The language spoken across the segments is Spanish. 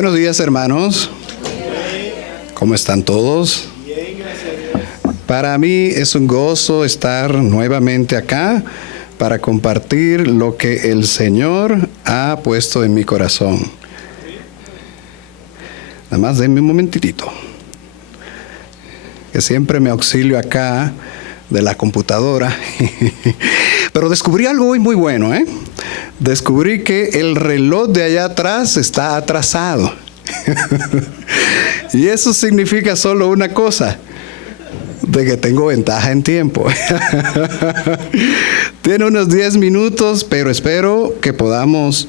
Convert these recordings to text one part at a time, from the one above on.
Buenos días, hermanos. ¿Cómo están todos? Para mí es un gozo estar nuevamente acá para compartir lo que el Señor ha puesto en mi corazón. Nada más denme un momentito, que siempre me auxilio acá de la computadora. Pero descubrí algo hoy muy bueno, Descubrí que el reloj de allá atrás está atrasado. Y eso significa solo una cosa, de que tengo ventaja en tiempo. Tiene unos 10 minutos, pero espero que podamos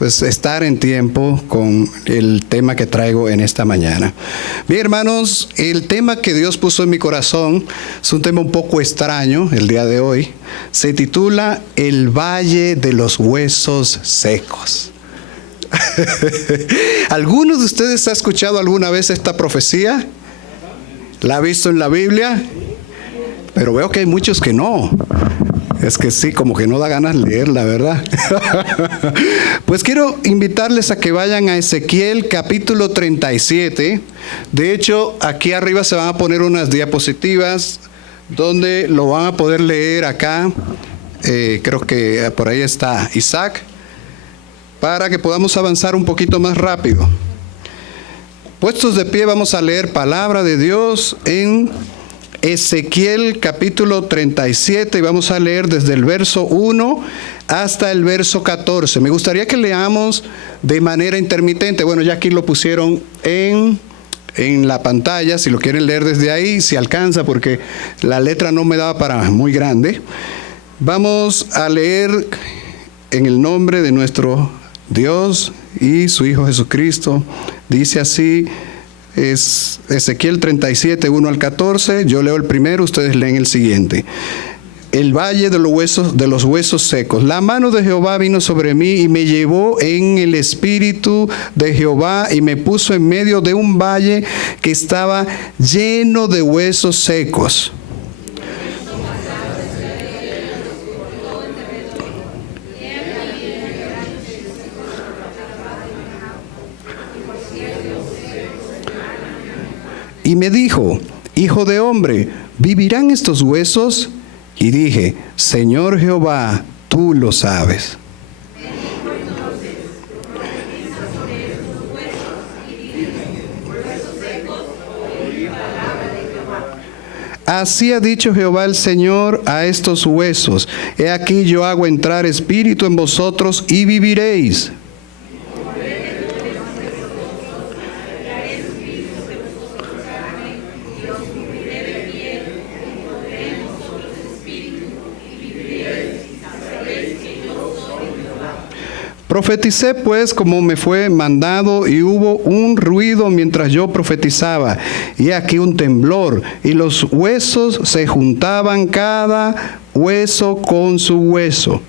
estar en tiempo con el tema que traigo en esta mañana. Bien, hermanos, el tema que Dios puso en mi corazón es un tema un poco extraño el día de hoy. Se titula El Valle de los Huesos Secos. ¿Alguno de ustedes ha escuchado alguna vez esta profecía? ¿La ha visto en la Biblia? Pero veo que hay muchos que no. Es que sí, como que no da ganas leerla, ¿verdad? Pues quiero invitarles a que vayan a Ezequiel capítulo 37. De hecho, aquí arriba se van a poner unas diapositivas donde lo van a poder leer acá. Creo que por ahí está Isaac, para que podamos avanzar un poquito más rápido. Puestos de pie, vamos a leer palabra de Dios en Ezequiel capítulo 37 y vamos a leer desde el verso 1 hasta el verso 14. Me gustaría que leamos de manera intermitente. Bueno, ya aquí lo pusieron en la pantalla, si lo quieren leer desde ahí, si alcanza, porque la letra no me daba para muy grande. Vamos a leer en el nombre de nuestro Dios y su Hijo Jesucristo. Dice así, es Ezequiel 37, 1 al 14. Yo leo el primero, ustedes leen el siguiente. El valle de los huesos secos. La mano de Jehová vino sobre mí y me llevó en el espíritu de Jehová y me puso en medio de un valle que estaba lleno de huesos secos. Y me dijo, hijo de hombre, ¿vivirán estos huesos? Y dije, Señor Jehová, tú lo sabes. Así ha dicho Jehová el Señor a estos huesos, he aquí yo hago entrar espíritu en vosotros y viviréis. Profeticé pues como me fue mandado y hubo un ruido mientras yo profetizaba y aquí un temblor y los huesos se juntaban cada hueso con su hueso.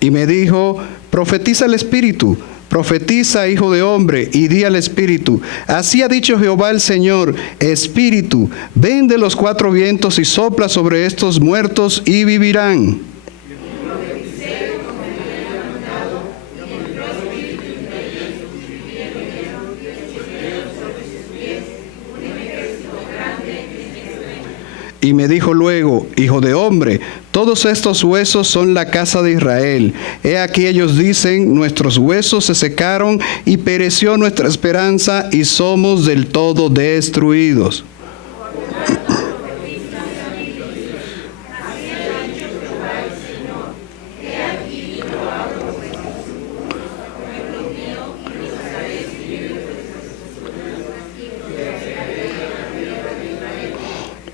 Y me dijo, profetiza el Espíritu. Profetiza, hijo de hombre, y di al Espíritu, así ha dicho Jehová el Señor, Espíritu, ven de los cuatro vientos y sopla sobre estos muertos y vivirán. Y me dijo luego, hijo de hombre, todos estos huesos son la casa de Israel. He aquí ellos dicen, nuestros huesos se secaron y pereció nuestra esperanza y somos del todo destruidos.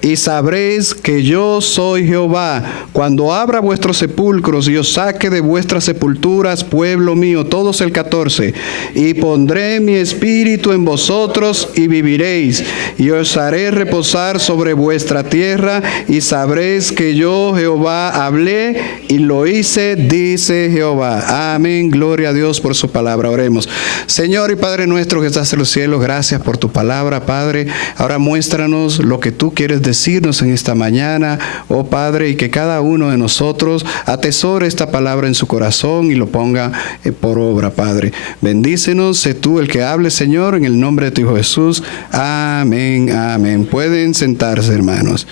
y sabréis que yo soy Jehová, cuando abra vuestros sepulcros y os saque de vuestras sepulturas, pueblo mío. Todos el 14. Y pondré mi espíritu en vosotros y viviréis, y os haré reposar sobre vuestra tierra, y sabréis que yo Jehová hablé y lo hice, dice Jehová. Amén. Gloria a Dios por su palabra. Oremos. Señor y Padre nuestro que estás en los cielos, gracias por tu palabra, Padre. Ahora muéstranos lo que tú quieres decirnos en esta mañana, oh Padre, y que cada uno de nosotros atesore esta palabra en su corazón y lo ponga por obra, Padre. Bendícenos, sé tú el que hable, Señor, en el nombre de tu Hijo Jesús. Amén, amén. Pueden sentarse, hermanos.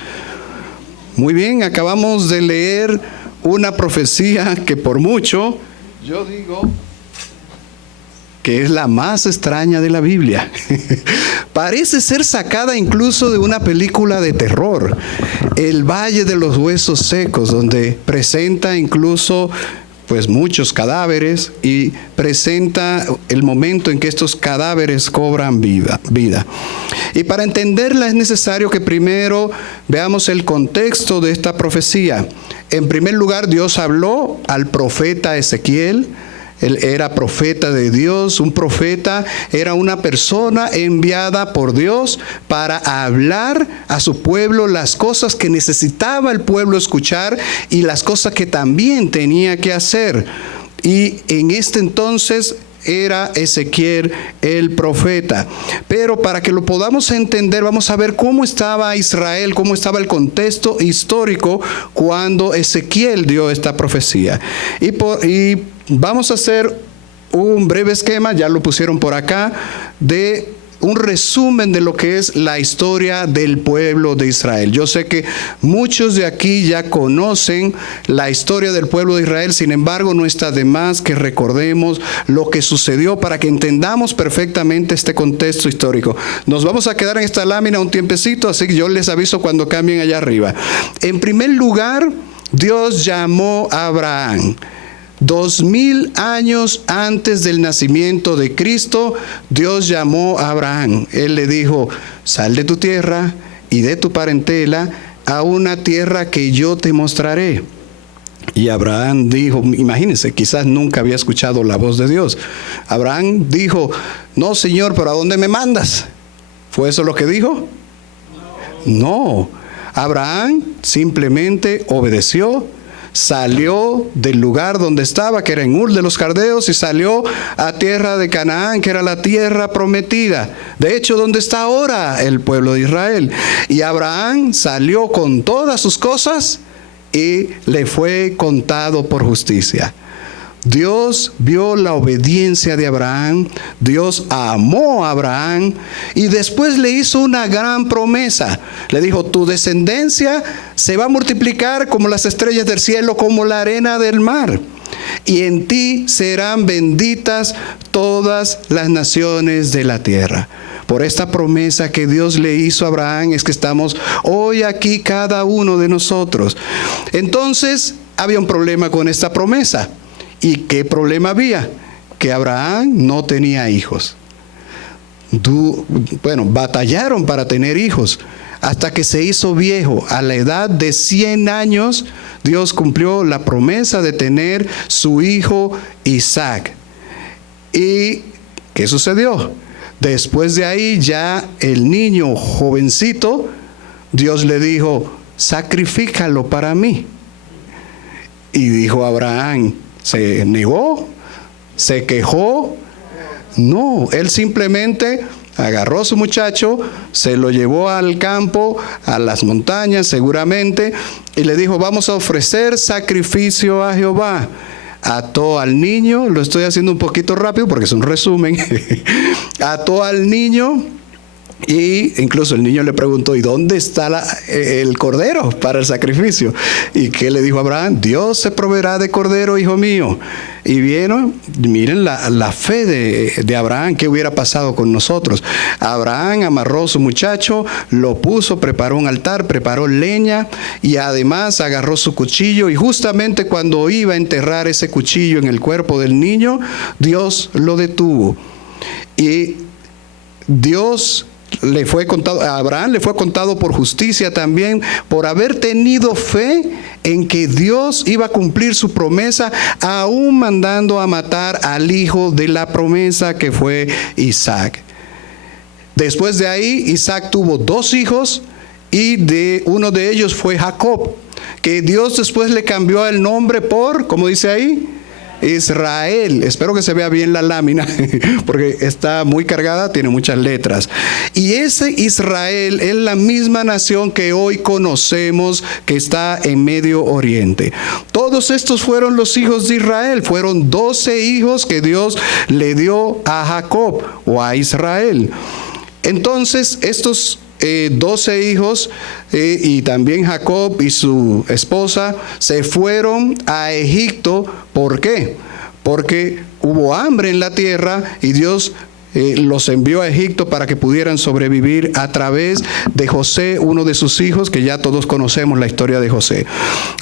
Muy bien, acabamos de leer una profecía que por mucho, yo digo, que es la más extraña de la Biblia. Parece ser sacada incluso de una película de terror, El Valle de los Huesos Secos, donde presenta incluso pues muchos cadáveres y presenta el momento en que estos cadáveres cobran vida. Y para entenderla es necesario que primero veamos el contexto de esta profecía. En primer lugar, Dios habló al profeta Ezequiel. Él era profeta de Dios. Un profeta era una persona enviada por Dios para hablar a su pueblo las cosas que necesitaba el pueblo escuchar y las cosas que también tenía que hacer. Y en este entonces era Ezequiel el profeta. Pero para que lo podamos entender, vamos a ver cómo estaba Israel, cómo estaba el contexto histórico cuando Ezequiel dio esta profecía. Y vamos a hacer un breve esquema, ya lo pusieron por acá, de un resumen de lo que es la historia del pueblo de Israel. Yo sé que muchos de aquí ya conocen la historia del pueblo de Israel, sin embargo no está de más que recordemos lo que sucedió para que entendamos perfectamente este contexto histórico. Nos vamos a quedar en esta lámina un tiempecito, así que yo les aviso cuando cambien allá arriba. En primer lugar, Dios llamó a Abraham. 2000 años antes del nacimiento de Cristo, Dios llamó a Abraham. Él le dijo: sal de tu tierra y de tu parentela a una tierra que yo te mostraré. Y Abraham dijo, imagínense, quizás nunca había escuchado la voz de Dios. Abraham dijo: no, Señor, pero ¿a dónde me mandas? ¿Fue eso lo que dijo? No. Abraham simplemente obedeció. Salió del lugar donde estaba, que era en Ur de los Caldeos, y salió a tierra de Canaán, que era la tierra prometida. De hecho, donde está ahora el pueblo de Israel. Y Abraham salió con todas sus cosas y le fue contado por justicia. Dios vio la obediencia de Abraham, Dios amó a Abraham y después le hizo una gran promesa. Le dijo: tu descendencia se va a multiplicar como las estrellas del cielo, como la arena del mar. Y en ti serán benditas todas las naciones de la tierra. Por esta promesa que Dios le hizo a Abraham es que estamos hoy aquí cada uno de nosotros. Entonces había un problema con esta promesa. ¿Y qué problema había? Que Abraham no tenía hijos. Batallaron para tener hijos hasta que se hizo viejo. A la edad de 100 años, Dios cumplió la promesa de tener su hijo Isaac. ¿Y qué sucedió? Después de ahí, ya el niño jovencito, Dios le dijo: sacrifícalo para mí. Y dijo Abraham, ¿se negó? ¿Se quejó? No, él simplemente agarró a su muchacho, se lo llevó al campo, a las montañas seguramente, y le dijo: vamos a ofrecer sacrificio a Jehová. Ató al niño, lo estoy haciendo un poquito rápido porque es un resumen, ató al niño. Y incluso el niño le preguntó: ¿y dónde está el cordero para el sacrificio? ¿Y qué le dijo Abraham? Dios se proveerá de cordero, hijo mío. Y miren la fe de Abraham. ¿Qué hubiera pasado con nosotros? Abraham amarró a su muchacho, lo puso, preparó un altar, preparó leña y además agarró su cuchillo. Y justamente cuando iba a enterrar ese cuchillo en el cuerpo del niño, Dios lo detuvo. Y Dios a Abraham le fue contado por justicia también, por haber tenido fe en que Dios iba a cumplir su promesa, aún mandando a matar al hijo de la promesa, que fue Isaac. Después de ahí, Isaac tuvo 2 hijos, y uno de ellos fue Jacob, que Dios después le cambió el nombre por, ¿cómo dice ahí? Israel. Espero que se vea bien la lámina, porque está muy cargada, tiene muchas letras. Y ese Israel es la misma nación que hoy conocemos, que está en Medio Oriente. Todos estos fueron los hijos de Israel. Fueron 12 hijos que Dios le dio a Jacob o a Israel. Entonces, estos 12 hijos y también Jacob y su esposa se fueron a Egipto. ¿Por qué? Porque hubo hambre en la tierra y Dios los envió a Egipto para que pudieran sobrevivir a través de José, uno de sus hijos, que ya todos conocemos la historia de José.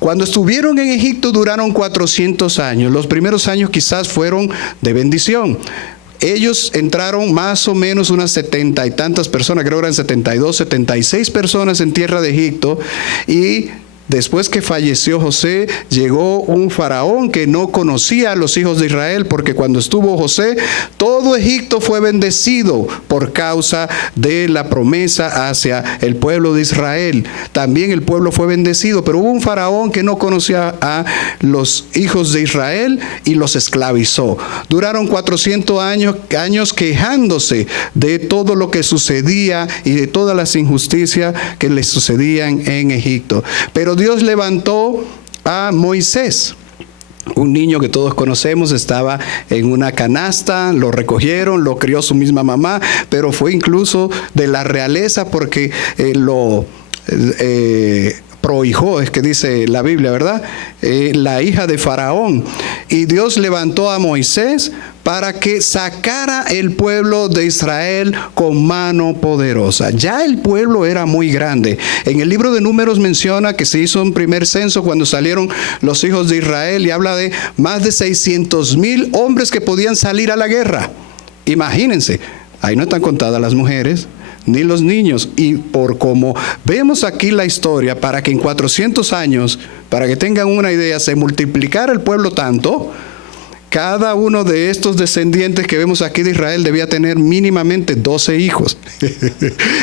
Cuando estuvieron en Egipto duraron 400 años. Los primeros años quizás fueron de bendición. Ellos entraron más o menos unas 70 y tantas personas, creo que eran 72, 76 personas en tierra de Egipto, y después que falleció José, llegó un faraón que no conocía a los hijos de Israel, porque cuando estuvo José, todo Egipto fue bendecido por causa de la promesa hacia el pueblo de Israel. También el pueblo fue bendecido, pero hubo un faraón que no conocía a los hijos de Israel y los esclavizó. Duraron 400 años quejándose de todo lo que sucedía y de todas las injusticias que les sucedían en Egipto. Pero Dios levantó a Moisés, un niño que todos conocemos. Estaba en una canasta, lo recogieron, lo crió su misma mamá, pero fue incluso de la realeza porque prohijó, es que dice la Biblia, ¿verdad? La hija de Faraón. Y Dios levantó a Moisés para que sacara el pueblo de Israel con mano poderosa. Ya el pueblo era muy grande. En el libro de Números menciona que se hizo un primer censo cuando salieron los hijos de Israel, y habla de más de 600,000 hombres que podían salir a la guerra. Imagínense, ahí no están contadas las mujeres ni los niños. Y por como vemos aquí la historia, para que en 400 años, para que tengan una idea, se multiplicara el pueblo tanto, cada uno de estos descendientes que vemos aquí de Israel debía tener mínimamente 12 hijos.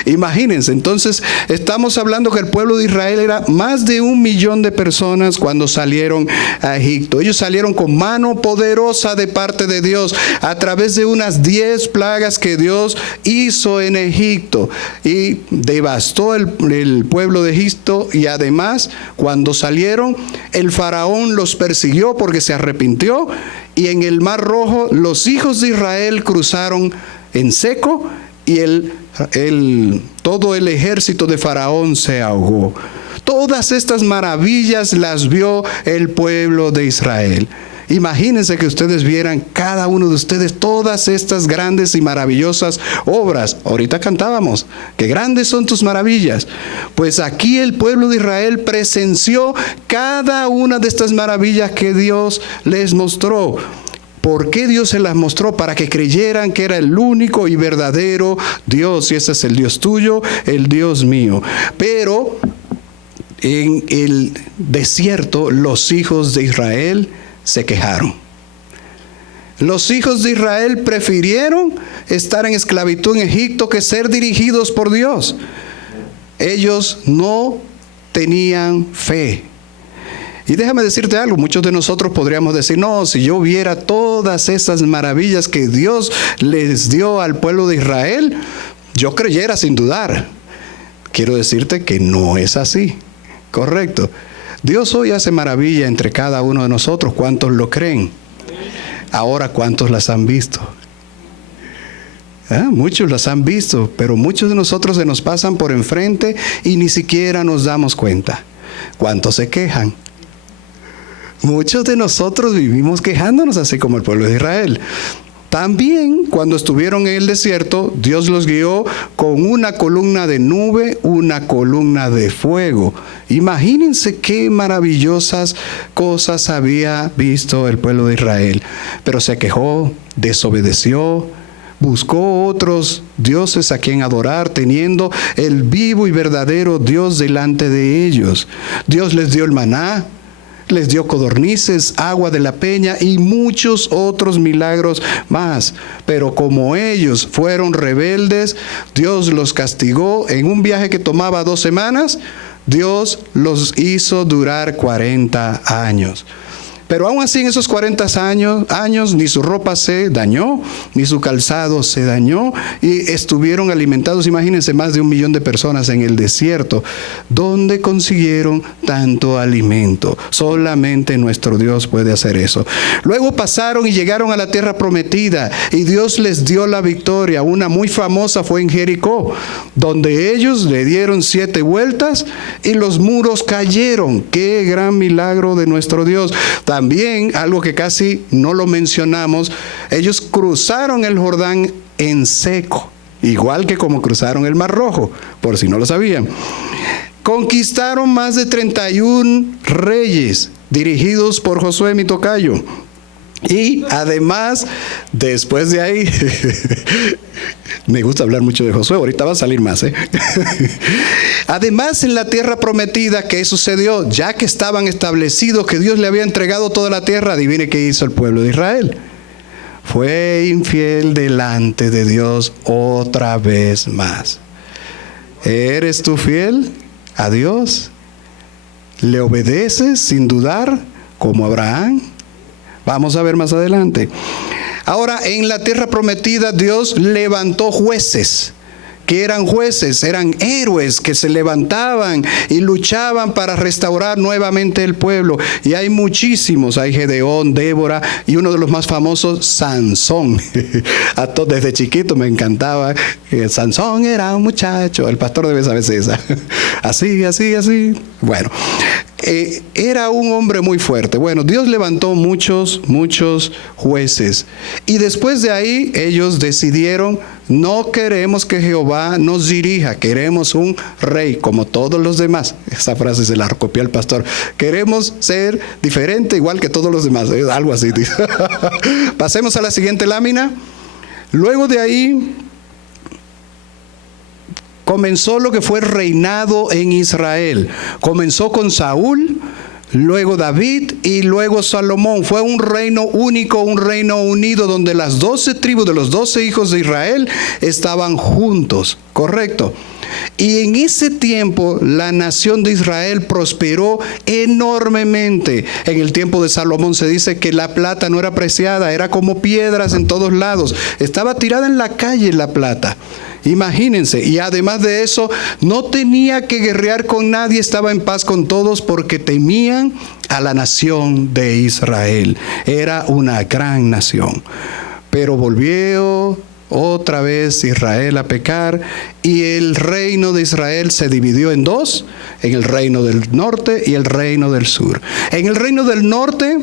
Imagínense, entonces estamos hablando que el pueblo de Israel era más de 1 millón de personas cuando salieron a Egipto. Ellos salieron con mano poderosa de parte de Dios a través de unas 10 plagas que Dios hizo en Egipto, y devastó el pueblo de Egipto. Y además, cuando salieron, el faraón los persiguió porque se arrepintió. Y en el Mar Rojo los hijos de Israel cruzaron en seco, y todo el ejército de Faraón se ahogó. Todas estas maravillas las vio el pueblo de Israel. Imagínense que ustedes vieran, cada uno de ustedes, todas estas grandes y maravillosas obras. Ahorita cantábamos, qué grandes son tus maravillas. Pues aquí el pueblo de Israel presenció cada una de estas maravillas que Dios les mostró. ¿Por qué Dios se las mostró? Para que creyeran que era el único y verdadero Dios. Y ese es el Dios tuyo, el Dios mío. Pero en el desierto, los hijos de Israel se quejaron. Los hijos de Israel prefirieron estar en esclavitud en Egipto que ser dirigidos por Dios. Ellos no tenían fe. Y déjame decirte algo, muchos de nosotros podríamos decir, no, si yo viera todas esas maravillas que Dios les dio al pueblo de Israel, yo creyera sin dudar. Quiero decirte que no es así, correcto. Dios hoy hace maravilla entre cada uno de nosotros. ¿Cuántos lo creen? Ahora, ¿cuántos las han visto? Muchos las han visto, pero muchos de nosotros se nos pasan por enfrente y ni siquiera nos damos cuenta. ¿Cuántos se quejan? Muchos de nosotros vivimos quejándonos, así como el pueblo de Israel. También cuando estuvieron en el desierto, Dios los guió con una columna de nube, una columna de fuego. Imagínense qué maravillosas cosas había visto el pueblo de Israel. Pero se quejó, desobedeció, buscó otros dioses a quien adorar, teniendo el vivo y verdadero Dios delante de ellos. Dios les dio el maná, les dio codornices, agua de la peña y muchos otros milagros más. Pero como ellos fueron rebeldes, Dios los castigó en un viaje que tomaba 2 semanas. Dios los hizo durar 40 años. Pero aún así en esos 40 años ni su ropa se dañó, ni su calzado se dañó, y estuvieron alimentados, imagínense, más de 1 millón de personas en el desierto. ¿Dónde consiguieron tanto alimento? Solamente nuestro Dios puede hacer eso. Luego pasaron y llegaron a la tierra prometida, y Dios les dio la victoria. Una muy famosa fue en Jericó, donde ellos le dieron 7 vueltas y los muros cayeron. ¡Qué gran milagro de nuestro Dios! También, algo que casi no lo mencionamos, ellos cruzaron el Jordán en seco, igual que como cruzaron el Mar Rojo, por si no lo sabían. Conquistaron más de 31 reyes, dirigidos por Josué, mi tocayo. Y además, después de ahí, me gusta hablar mucho de Josué, ahorita va a salir más, Además, en la tierra prometida, ¿qué sucedió? Ya que estaban establecidos que Dios le había entregado toda la tierra, adivine qué hizo el pueblo de Israel. Fue infiel delante de Dios otra vez más. ¿Eres tú fiel a Dios? ¿Le obedeces sin dudar, como Abraham? Vamos a ver más adelante. Ahora, en la tierra prometida, Dios levantó jueces. ¿Qué eran jueces? Eran héroes que se levantaban y luchaban para restaurar nuevamente el pueblo. Y hay muchísimos. Hay Gedeón, Débora y uno de los más famosos, Sansón. Desde chiquito me encantaba. Sansón era un muchacho. El pastor debe saberse esa. Así. Bueno, era un hombre muy fuerte. Bueno, Dios levantó muchos jueces. Y después de ahí ellos decidieron: no queremos que Jehová nos dirija, queremos un rey como todos los demás. Esa frase se la copió el pastor. Queremos ser diferente igual que todos los demás. Algo así. Pasemos a la siguiente lámina. Luego de ahí comenzó lo que fue el reinado en Israel. Comenzó con Saúl, luego David y luego Salomón. Fue un reino único, un reino unido, donde las 12 tribus de los 12 hijos de Israel estaban juntos, ¿correcto? Y en ese tiempo la nación de Israel prosperó enormemente. En el tiempo de Salomón se dice que la plata no era preciada, era como piedras en todos lados. Estaba tirada en la calle la plata. Imagínense, y además de eso, no tenía que guerrear con nadie, estaba en paz con todos porque temían a la nación de Israel. Era una gran nación. Pero volvió otra vez Israel a pecar, y el reino de Israel se dividió en 2, en el reino del norte y el reino del sur. En el reino del norte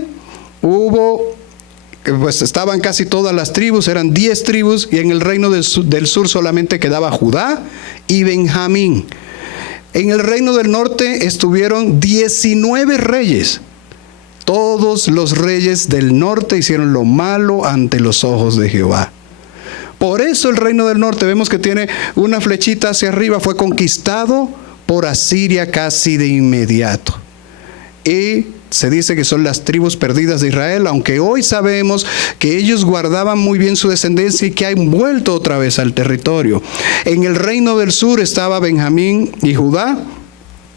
pues estaban casi todas las tribus, eran 10 tribus, y en el reino del sur solamente quedaba Judá y Benjamín. En el reino del norte estuvieron 19 reyes. Todos los reyes del norte hicieron lo malo ante los ojos de Jehová. Por eso el reino del norte, vemos que tiene una flechita hacia arriba, fue conquistado por Asiria casi de inmediato. Y se dice que son las tribus perdidas de Israel, aunque hoy sabemos que ellos guardaban muy bien su descendencia y que han vuelto otra vez al territorio. En el reino del sur estaba Benjamín y Judá,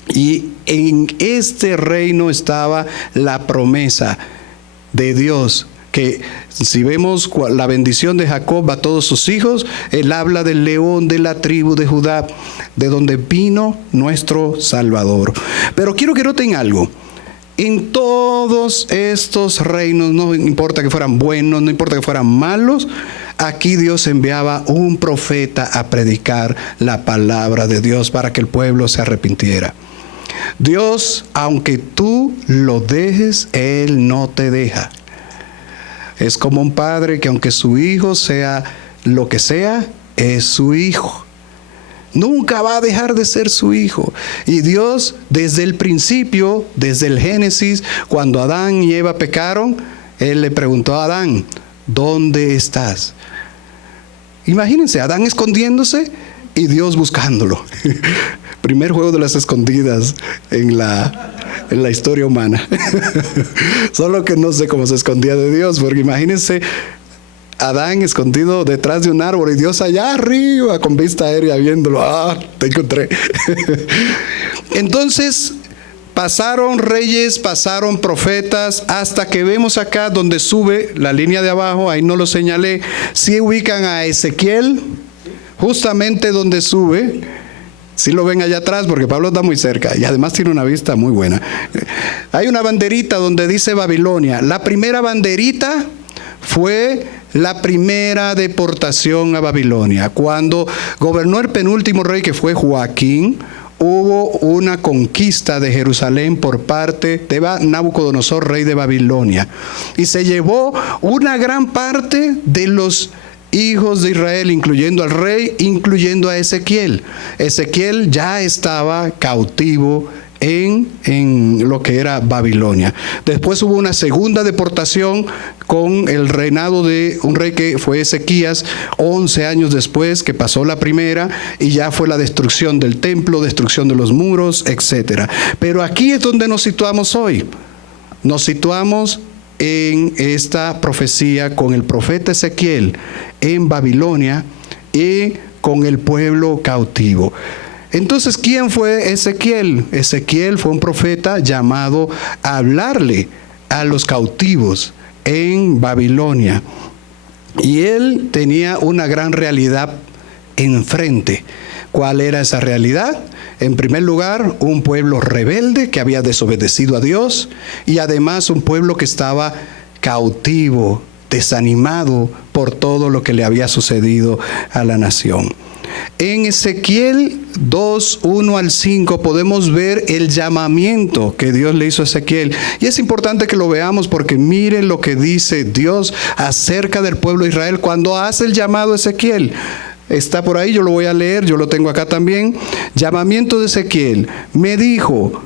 y en este reino estaba la promesa de Dios, que si vemos la bendición de Jacob a todos sus hijos, él habla del león de la tribu de Judá, de donde vino nuestro Salvador. Pero quiero que noten algo. En todos estos reinos, no importa que fueran buenos, no importa que fueran malos, aquí Dios enviaba un profeta a predicar la palabra de Dios para que el pueblo se arrepintiera. Dios, aunque tú lo dejes, Él no te deja. Es como un padre que aunque su hijo sea lo que sea, es su hijo. Nunca va a dejar de ser su hijo. Y Dios, desde el principio, desde el Génesis, cuando Adán y Eva pecaron, Él le preguntó a Adán: ¿dónde estás? Imagínense, Adán escondiéndose y Dios buscándolo. Primer juego de las escondidas en la historia humana. Solo que no sé cómo se escondía de Dios, porque imagínense Adán escondido detrás de un árbol y Dios allá arriba con vista aérea viéndolo. ¡Ah, te encontré! Entonces pasaron reyes, pasaron profetas, hasta que vemos acá donde sube la línea de abajo, ahí no lo señalé. Si ubican a Ezequiel, justamente donde sube, si lo ven allá atrás, porque Pablo está muy cerca y además tiene una vista muy buena. Hay una banderita donde dice Babilonia. La primera banderita fue la primera deportación a Babilonia. Cuando gobernó el penúltimo rey, que fue Joaquín, hubo una conquista de Jerusalén por parte de Nabucodonosor, rey de Babilonia. Y se llevó una gran parte de los hijos de Israel, incluyendo al rey, incluyendo a Ezequiel. Ezequiel ya estaba cautivo en lo que era Babilonia. Después hubo una segunda deportación con el reinado de un rey que fue Ezequías, 11 años después que pasó la primera, y ya fue la destrucción del templo, destrucción de los muros, etc. Pero aquí es donde nos situamos hoy. Nos situamos en esta profecía con el profeta Ezequiel en Babilonia y con el pueblo cautivo. Entonces, ¿quién fue Ezequiel? Ezequiel fue un profeta llamado a hablarle a los cautivos en Babilonia. Y él tenía una gran realidad enfrente. ¿Cuál era esa realidad? En primer lugar, un pueblo rebelde que había desobedecido a Dios, y además un pueblo que estaba cautivo, desanimado por todo lo que le había sucedido a la nación. En Ezequiel 2, 1 al 5 podemos ver el llamamiento que Dios le hizo a Ezequiel. Y es importante que lo veamos porque miren lo que dice Dios acerca del pueblo de Israel cuando hace el llamado a Ezequiel. Está por ahí, yo lo voy a leer, yo lo tengo acá también. Llamamiento de Ezequiel. Me dijo: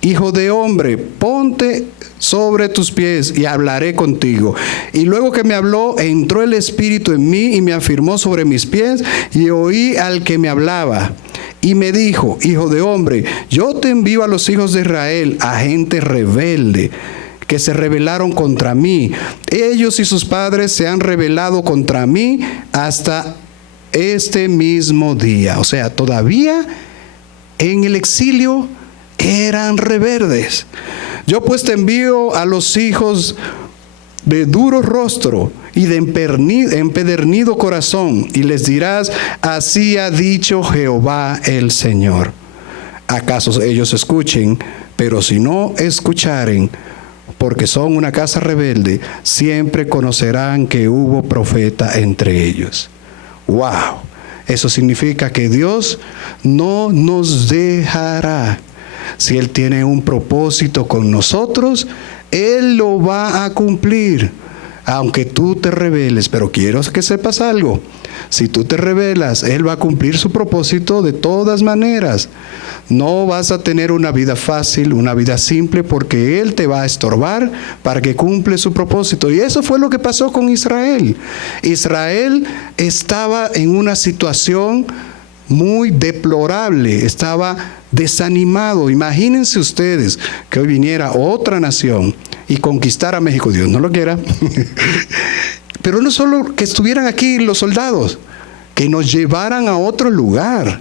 hijo de hombre, ponte sobre tus pies y hablaré contigo. Y luego que me habló, entró el Espíritu en mí y me afirmó sobre mis pies, y oí al que me hablaba. Y me dijo: hijo de hombre, yo te envío a los hijos de Israel, a gente rebelde, que se rebelaron contra mí. Ellos y sus padres se han rebelado contra mí hasta este mismo día. O sea, todavía en el exilio eran rebeldes. Yo pues te envío a los hijos de duro rostro y de empedernido corazón, y les dirás: así ha dicho Jehová el Señor. ¿Acaso ellos escuchen? Pero si no escucharen, porque son una casa rebelde, siempre conocerán que hubo profeta entre ellos. ¡Wow! Eso significa que Dios no nos dejará. Si Él tiene un propósito con nosotros, Él lo va a cumplir, aunque tú te rebeles. Pero quiero que sepas algo: si tú te rebelas, Él va a cumplir su propósito de todas maneras. No vas a tener una vida fácil, una vida simple, porque Él te va a estorbar para que cumpla su propósito. Y eso fue lo que pasó con Israel. Israel estaba en una situación muy deplorable, estaba desanimado. Imagínense ustedes que hoy viniera otra nación y conquistara México. Dios no lo quiera. Pero no solo que estuvieran aquí los soldados, que nos llevaran a otro lugar,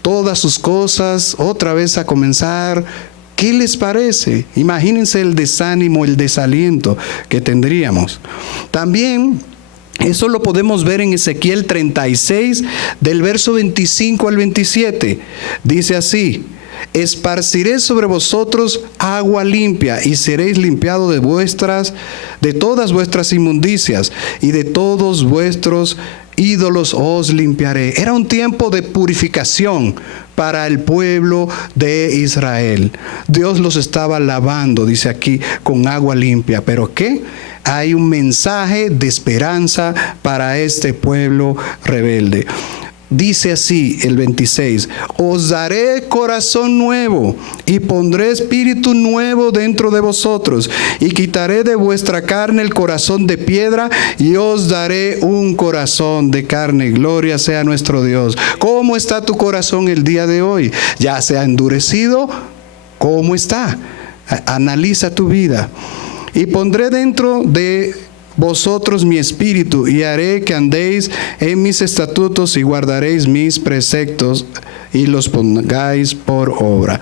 todas sus cosas otra vez a comenzar. ¿Qué les parece? Imagínense el desánimo, el desaliento que tendríamos. También eso lo podemos ver en Ezequiel 36, del verso 25 al 27. Dice así: esparciré sobre vosotros agua limpia, y seréis limpiados de todas vuestras inmundicias, y de todos vuestros ídolos os limpiaré. Era un tiempo de purificación para el pueblo de Israel. Dios los estaba lavando, dice aquí, con agua limpia. ¿Pero qué? Hay un mensaje de esperanza para este pueblo rebelde. Dice así el 26, os daré corazón nuevo y pondré espíritu nuevo dentro de vosotros y quitaré de vuestra carne el corazón de piedra y os daré un corazón de carne. Gloria sea nuestro Dios. ¿Cómo está tu corazón el día de hoy? ¿Ya se ha endurecido? ¿Cómo está? Analiza tu vida. Y pondré dentro de vosotros mi espíritu y haré que andéis en mis estatutos y guardaréis mis preceptos y los pongáis por obra.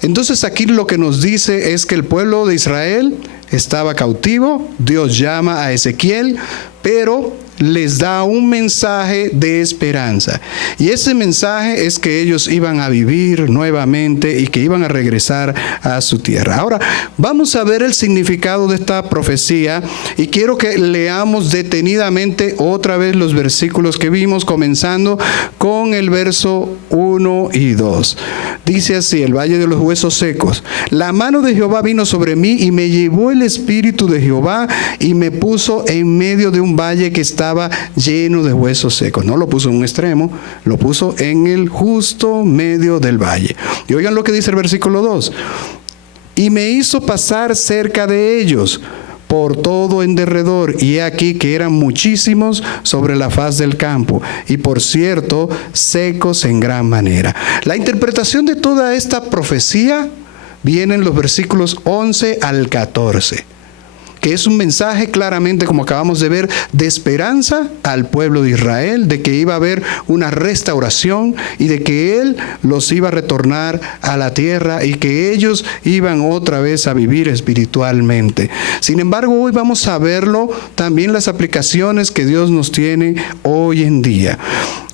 Entonces aquí lo que nos dice es que el pueblo de Israel estaba cautivo. Dios llama a Ezequiel, pero les da un mensaje de esperanza. Y ese mensaje es que ellos iban a vivir nuevamente y que iban a regresar a su tierra. Ahora, vamos a ver el significado de esta profecía y quiero que leamos detenidamente otra vez los versículos que vimos, comenzando con el verso 1 y 2. Dice así, el valle de los huesos secos. La mano de Jehová vino sobre mí y me llevó el espíritu de Jehová y me puso en medio de un valle que estaba lleno de huesos secos. No lo puso en un extremo, lo puso en el justo medio del valle. Y oigan lo que dice el versículo 2. Y me hizo pasar cerca de ellos por todo en derredor, y he aquí que eran muchísimos sobre la faz del campo, y por cierto, secos en gran manera. La interpretación de toda esta profecía viene en los versículos 11 al 14. Que es un mensaje claramente, como acabamos de ver, de esperanza al pueblo de Israel, de que iba a haber una restauración y de que Él los iba a retornar a la tierra y que ellos iban otra vez a vivir espiritualmente. Sin embargo, hoy vamos a verlo también las aplicaciones que Dios nos tiene hoy en día.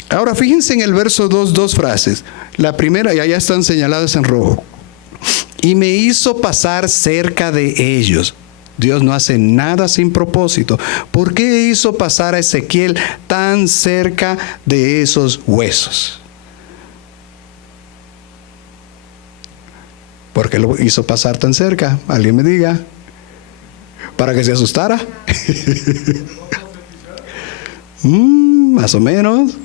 Ahora, fíjense en el verso 2, dos frases. La primera, y allá están señaladas en rojo. Y me hizo pasar cerca de ellos. Dios no hace nada sin propósito. ¿Por qué hizo pasar a Ezequiel tan cerca de esos huesos? ¿Por qué lo hizo pasar tan cerca? ¿Alguien me diga? ¿Para que se asustara? Más o menos.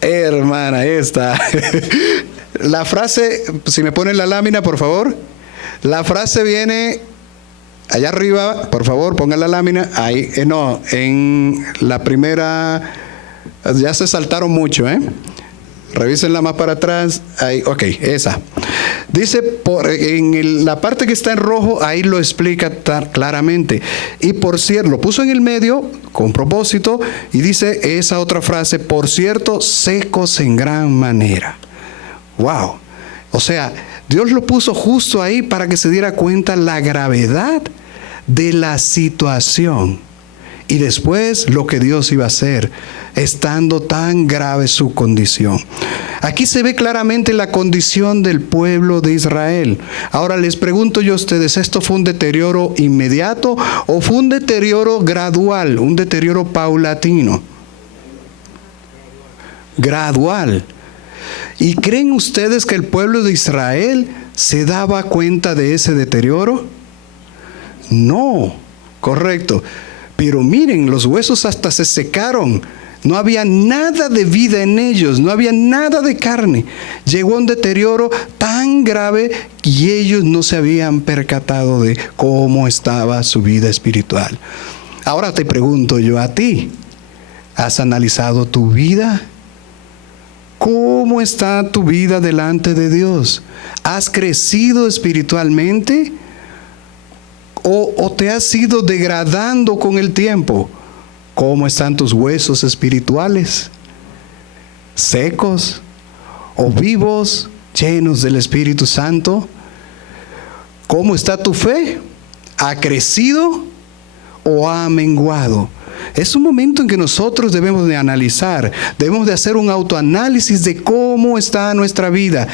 Hermana, esta. La frase, si me ponen la lámina, por favor. La frase viene allá arriba, por favor, pongan la lámina. Ahí, no, en la primera, ya se saltaron mucho, Revísenla más para atrás. Ahí, ok, esa. Dice, en la parte que está en rojo, ahí lo explica claramente. Y por cierto, lo puso en el medio con propósito y dice esa otra frase, por cierto, secos en gran manera. Wow. O sea, Dios lo puso justo ahí para que se diera cuenta la gravedad de la situación. Y después lo que Dios iba a hacer, estando tan grave su condición. Aquí se ve claramente la condición del pueblo de Israel. Ahora les pregunto yo a ustedes, ¿esto fue un deterioro inmediato o fue un deterioro gradual, un deterioro paulatino? Gradual. ¿Y creen ustedes que el pueblo de Israel se daba cuenta de ese deterioro? No, correcto. Pero miren, los huesos hasta se secaron. No había nada de vida en ellos, no había nada de carne. Llegó un deterioro tan grave y ellos no se habían percatado de cómo estaba su vida espiritual. Ahora te pregunto yo a ti, ¿has analizado tu vida? ¿Cómo está tu vida delante de Dios? ¿Has crecido espiritualmente? ¿O te has ido degradando con el tiempo? ¿Cómo están tus huesos espirituales? ¿Secos o vivos, llenos del Espíritu Santo? ¿Cómo está tu fe? ¿Ha crecido o ha menguado? Es un momento en que nosotros debemos de analizar, debemos de hacer un autoanálisis de cómo está nuestra vida.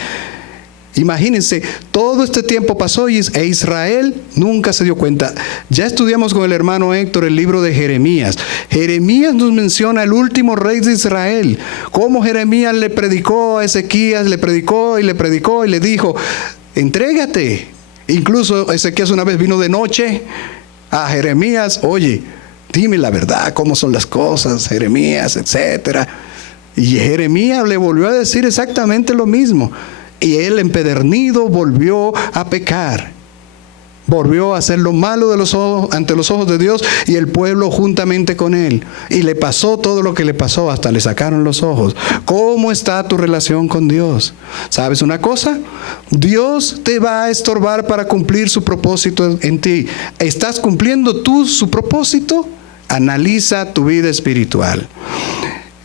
Imagínense, todo este tiempo pasó e Israel nunca se dio cuenta. Ya estudiamos con el hermano Héctor el libro de Jeremías. Jeremías nos menciona el último rey de Israel. Cómo Jeremías le predicó a Ezequías, le predicó y le dijo, entrégate. Incluso Ezequías una vez vino de noche A Jeremías, oye, dime la verdad, cómo son las cosas, Jeremías, etcétera. Y Jeremías le volvió a decir exactamente lo mismo. Y él, empedernido, volvió a pecar. Volvió a hacer lo malo ante los ojos de Dios y el pueblo juntamente con él. Y le pasó todo lo que le pasó, hasta le sacaron los ojos. ¿Cómo está tu relación con Dios? ¿Sabes una cosa? Dios te va a estorbar para cumplir su propósito en ti. ¿Estás cumpliendo tú su propósito? Analiza tu vida espiritual.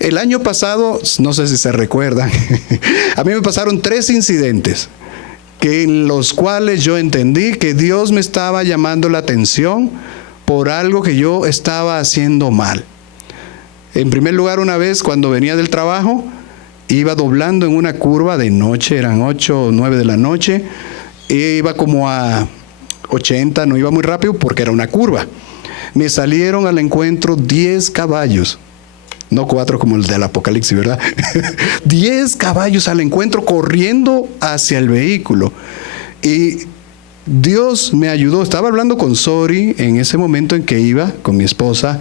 El año pasado, no sé si se recuerdan, a mí me pasaron 3 incidentes en los cuales yo entendí que Dios me estaba llamando la atención por algo que yo estaba haciendo mal. En primer lugar, una vez cuando venía del trabajo, iba doblando en una curva de noche, eran 8 o 9 de la noche, e iba como a 80, no iba muy rápido porque era una curva. Me salieron al encuentro 10 caballos. No 4 como el del Apocalipsis, ¿verdad? 10 caballos al encuentro corriendo hacia el vehículo. Y Dios me ayudó. Estaba hablando con Sori en ese momento en que iba con mi esposa.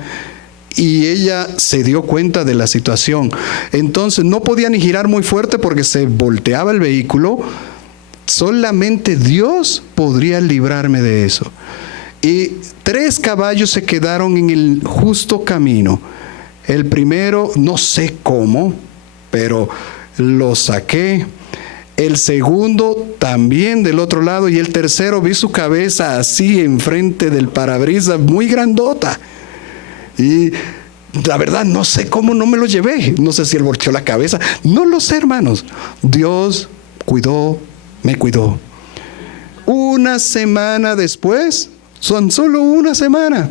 Y ella se dio cuenta de la situación. Entonces no podía ni girar muy fuerte porque se volteaba el vehículo. Solamente Dios podría librarme de eso. Y 3 caballos se quedaron en el justo camino. El primero, no sé cómo, pero lo saqué. El segundo también del otro lado. Y el tercero, vi su cabeza así enfrente del parabrisas, muy grandota. Y la verdad, no sé cómo no me lo llevé. No sé si él volteó la cabeza. No lo sé, hermanos. Dios me cuidó. Una semana después, son solo una semana.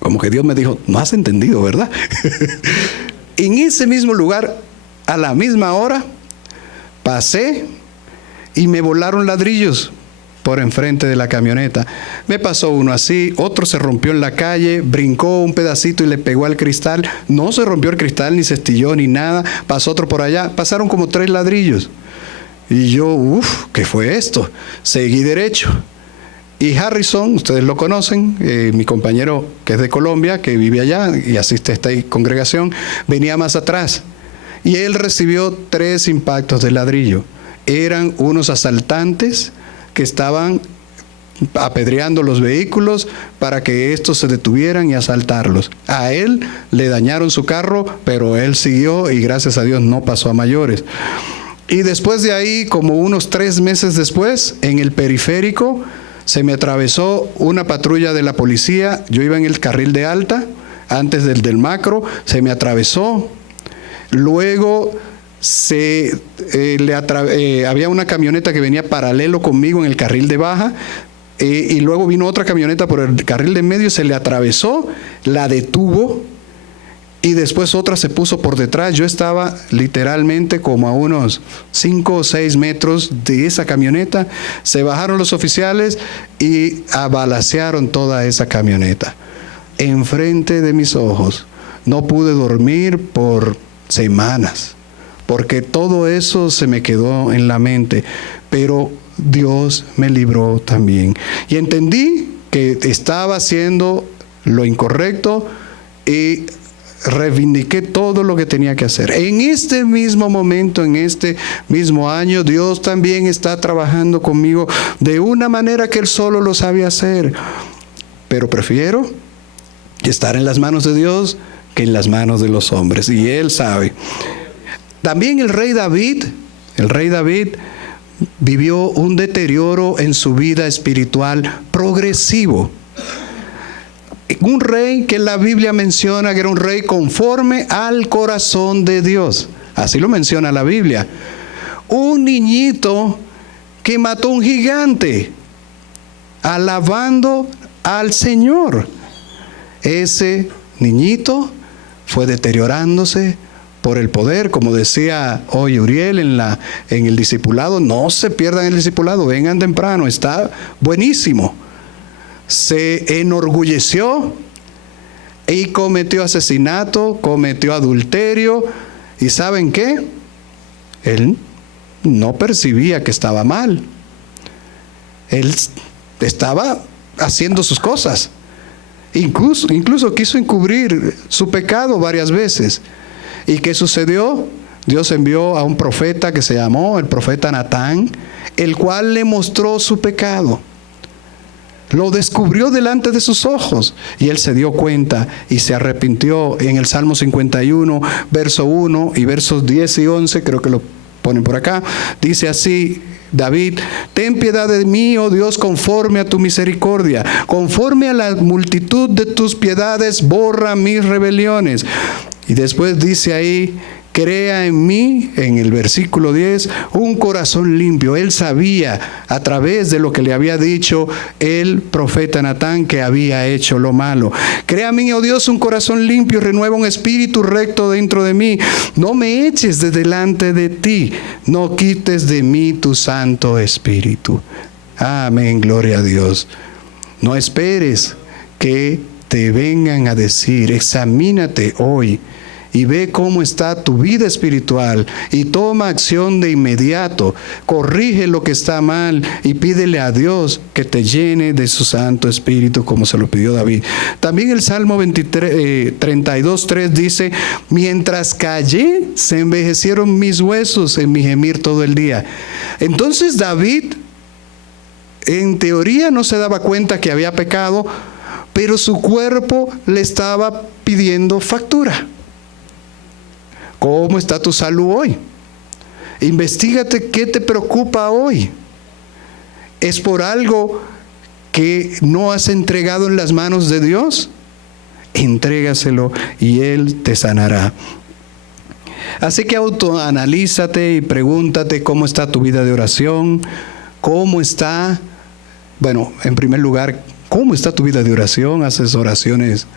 Como que Dios me dijo, no has entendido, ¿verdad? En ese mismo lugar, a la misma hora, pasé y me volaron ladrillos por enfrente de la camioneta. Me pasó uno así, otro se rompió en la calle, brincó un pedacito y le pegó al cristal. No se rompió el cristal, ni se estilló, ni nada. Pasó otro por allá, pasaron como 3 ladrillos. Y yo, ¿qué fue esto? Seguí derecho. Y Harrison, ustedes lo conocen, mi compañero que es de Colombia, que vive allá y asiste a esta congregación, venía más atrás. Y él recibió 3 impactos de ladrillo. Eran unos asaltantes que estaban apedreando los vehículos para que estos se detuvieran y asaltarlos. A él le dañaron su carro, pero él siguió y gracias a Dios no pasó a mayores. Y después de ahí, como unos 3 meses después, en el periférico, se me atravesó una patrulla de la policía. Yo iba en el carril de alta, antes del macro, se me atravesó. Luego había una camioneta que venía paralelo conmigo en el carril de baja, y luego vino otra camioneta por el carril de medio, se le atravesó, la detuvo, y después otra se puso por detrás. Yo estaba literalmente como a unos 5 o 6 metros de esa camioneta. Se bajaron los oficiales y abalacearon toda esa camioneta enfrente de mis ojos. No pude dormir por semanas porque todo eso se me quedó en la mente, pero Dios me libró también. Y entendí que estaba haciendo lo incorrecto y reivindiqué todo lo que tenía que hacer. En este mismo momento, en este mismo año, Dios también está trabajando conmigo de una manera que Él solo lo sabe hacer. Pero prefiero estar en las manos de Dios que en las manos de los hombres. Y Él sabe. También el rey David vivió un deterioro en su vida espiritual progresivo. Un rey que la Biblia menciona que era un rey conforme al corazón de Dios. Así lo menciona la Biblia. Un niñito que mató un gigante, alabando al Señor. Ese niñito fue deteriorándose por el poder, como decía hoy Uriel en el discipulado. No se pierdan el discipulado, vengan temprano, está buenísimo. Se enorgulleció y cometió asesinato, cometió adulterio. ¿Y saben qué? Él no percibía que estaba mal. Él estaba haciendo sus cosas. Incluso quiso encubrir su pecado varias veces. ¿Y qué sucedió? Dios envió a un profeta que se llamó el profeta Natán, el cual le mostró su pecado. Lo descubrió delante de sus ojos y él se dio cuenta y se arrepintió. En el Salmo 51, verso 1 y versos 10 y 11, creo que lo ponen por acá, dice así David: ten piedad de mí, oh Dios, conforme a tu misericordia, conforme a la multitud de tus piedades, borra mis rebeliones. Y después dice ahí: crea en mí, en el versículo 10, un corazón limpio. Él sabía a través de lo que le había dicho el profeta Natán que había hecho lo malo. Crea en mí, oh Dios, un corazón limpio, renueva un espíritu recto dentro de mí. No me eches de delante de ti, no quites de mí tu Santo Espíritu. Amén, gloria a Dios. No esperes que te vengan a decir, examínate hoy y ve cómo está tu vida espiritual y toma acción de inmediato. Corrige lo que está mal y pídele a Dios que te llene de su Santo Espíritu, como se lo pidió David. También el Salmo 32:3 dice: mientras callé, se envejecieron mis huesos en mi gemir todo el día. Entonces David, en teoría, no se daba cuenta que había pecado, pero su cuerpo le estaba pidiendo factura. ¿Cómo está tu salud hoy? Investígate qué te preocupa hoy. ¿Es por algo que no has entregado en las manos de Dios? Entrégaselo y Él te sanará. Así que autoanalízate y pregúntate cómo está tu vida de oración. ¿Cómo está? Bueno, en primer lugar, ¿cómo está tu vida de oración? ¿Haces oraciones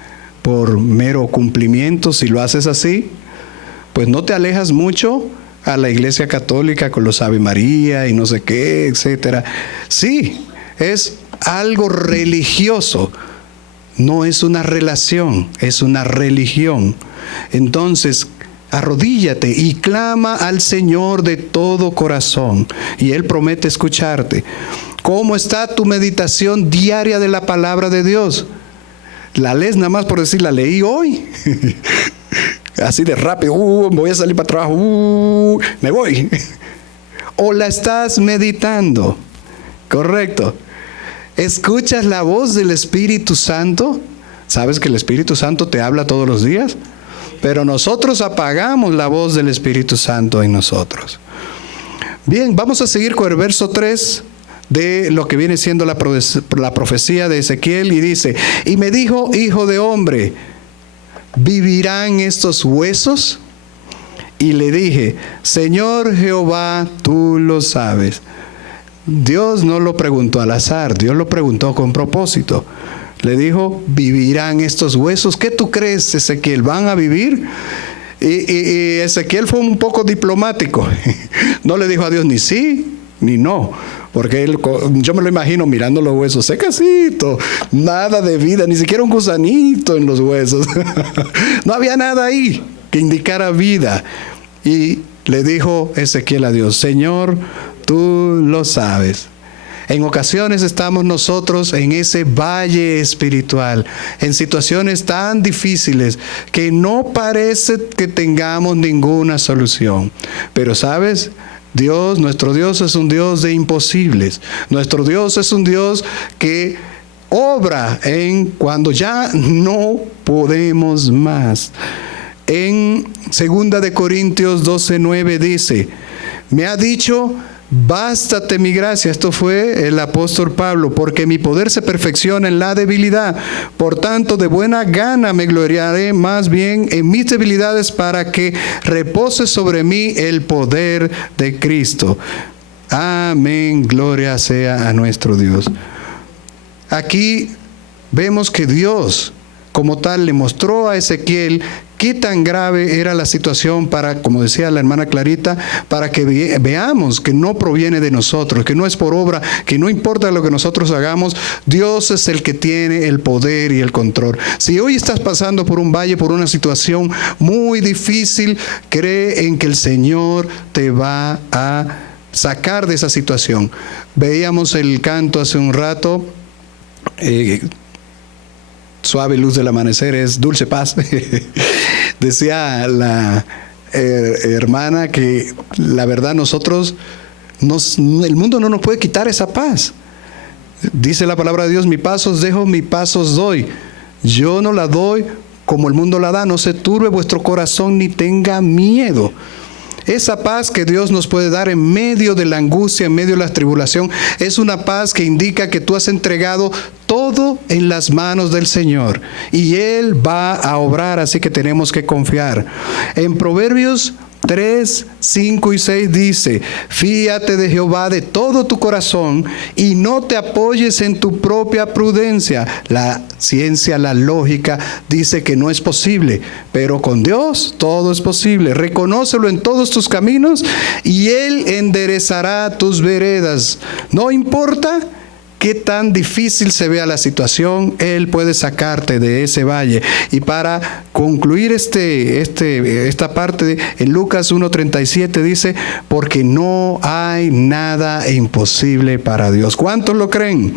por mero cumplimiento? Si lo haces así, pues no te alejas mucho a la Iglesia Católica con los Ave María y no sé qué, etcétera. Sí, es algo religioso, no es una relación, es una religión. Entonces, arrodíllate y clama al Señor de todo corazón y Él promete escucharte. ¿Cómo está tu meditación diaria de la palabra de Dios? ¿La lees nada más por decir, la leí hoy? Así de rápido, voy a salir para trabajo, me voy. ¿O la estás meditando? Correcto. ¿Escuchas la voz del Espíritu Santo? ¿Sabes que el Espíritu Santo te habla todos los días? Pero nosotros apagamos la voz del Espíritu Santo en nosotros. Bien, vamos a seguir con el verso 3 de lo que viene siendo la profecía de Ezequiel, y dice: y me dijo, hijo de hombre, ¿vivirán estos huesos? Y le dije: Señor Jehová, tú lo sabes. Dios no lo preguntó al azar, Dios lo preguntó con propósito. Le dijo: ¿vivirán estos huesos? ¿Qué tú crees, Ezequiel? ¿Van a vivir? Y Ezequiel fue un poco diplomático. No le dijo a Dios ni sí ni no, porque yo me lo imagino mirando los huesos secasitos, nada de vida, ni siquiera un gusanito en los huesos. No había nada ahí que indicara vida. Y le dijo Ezequiel a Dios: Señor, tú lo sabes. En ocasiones estamos nosotros en ese valle espiritual, en situaciones tan difíciles que no parece que tengamos ninguna solución. Pero ¿sabes? Dios, nuestro Dios es un Dios de imposibles. Nuestro Dios es un Dios que obra cuando ya no podemos más. En 2 Corintios 12:9 dice: me ha dicho, bástate mi gracia. Esto fue el apóstol Pablo, porque mi poder se perfecciona en la debilidad. Por tanto, de buena gana me gloriaré más bien en mis debilidades, para que repose sobre mí el poder de Cristo. Amén, gloria sea a nuestro Dios. Aquí vemos que Dios, como tal, le mostró a Ezequiel qué tan grave era la situación, para, como decía la hermana Clarita, para que veamos que no proviene de nosotros, que no es por obra, que no importa lo que nosotros hagamos, Dios es el que tiene el poder y el control. Si hoy estás pasando por un valle, por una situación muy difícil, cree en que el Señor te va a sacar de esa situación. Veíamos el canto hace un rato, suave luz del amanecer es dulce paz. Decía la hermana que la verdad el mundo no nos puede quitar esa paz. Dice la palabra de Dios, mi paz os dejo, mi paz os doy. Yo no la doy como el mundo la da. No se turbe vuestro corazón ni tenga miedo. Esa paz que Dios nos puede dar en medio de la angustia, en medio de la tribulación, es una paz que indica que tú has entregado todo en las manos del Señor y Él va a obrar, así que tenemos que confiar. En Proverbios 3, 5 y 6 dice, fíate de Jehová de todo tu corazón y no te apoyes en tu propia prudencia. La ciencia, la lógica dice que no es posible, pero con Dios todo es posible. Reconócelo en todos tus caminos y Él enderezará tus veredas. No importa qué tan difícil se vea la situación, Él puede sacarte de ese valle. Y para concluir esta parte, en Lucas 1:37 dice, porque no hay nada imposible para Dios. ¿Cuántos lo creen?